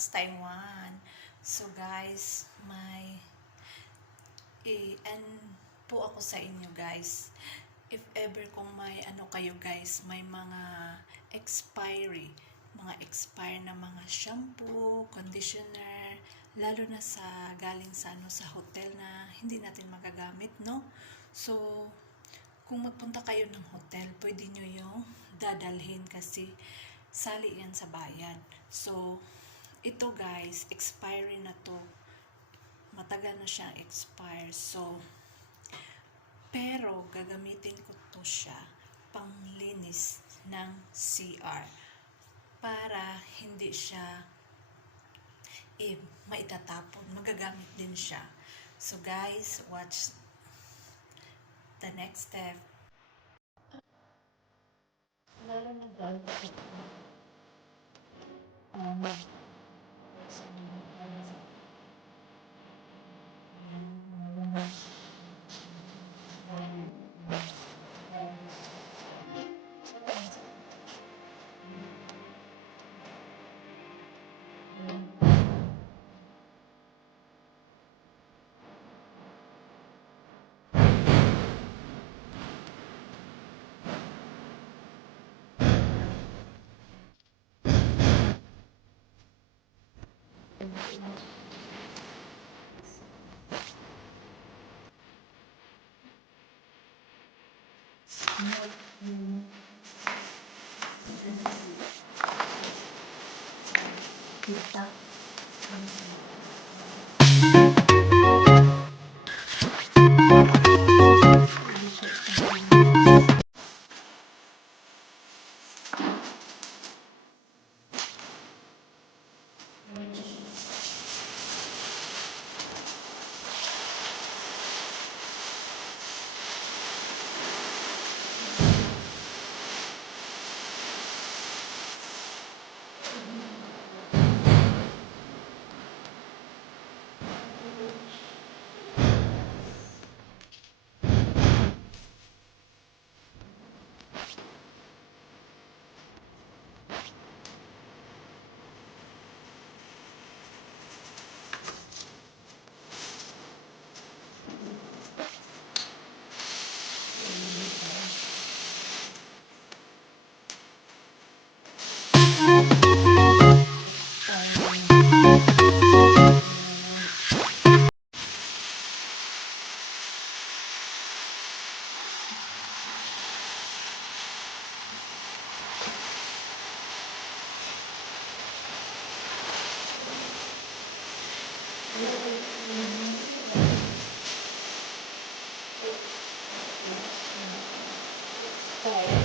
Pilipinas, Taiwan. So guys, and po ako sa inyo guys. If ever kung may ano kayo guys, may mga expire na mga shampoo, conditioner, lalo na sa galing sa sa hotel na hindi natin magagamit, no? So, kung magpunta kayo ng hotel, pwede nyo yung dadalhin kasi sali yan sa bayan. So, ito guys, expiry na to. Matagal na siyang expire. So, pero gagamitin ko to siya panglinis ng CR para hindi siya maitatapon. Magagamit din siya. So guys, watch the next step. Lalo na dahil kita. Okay.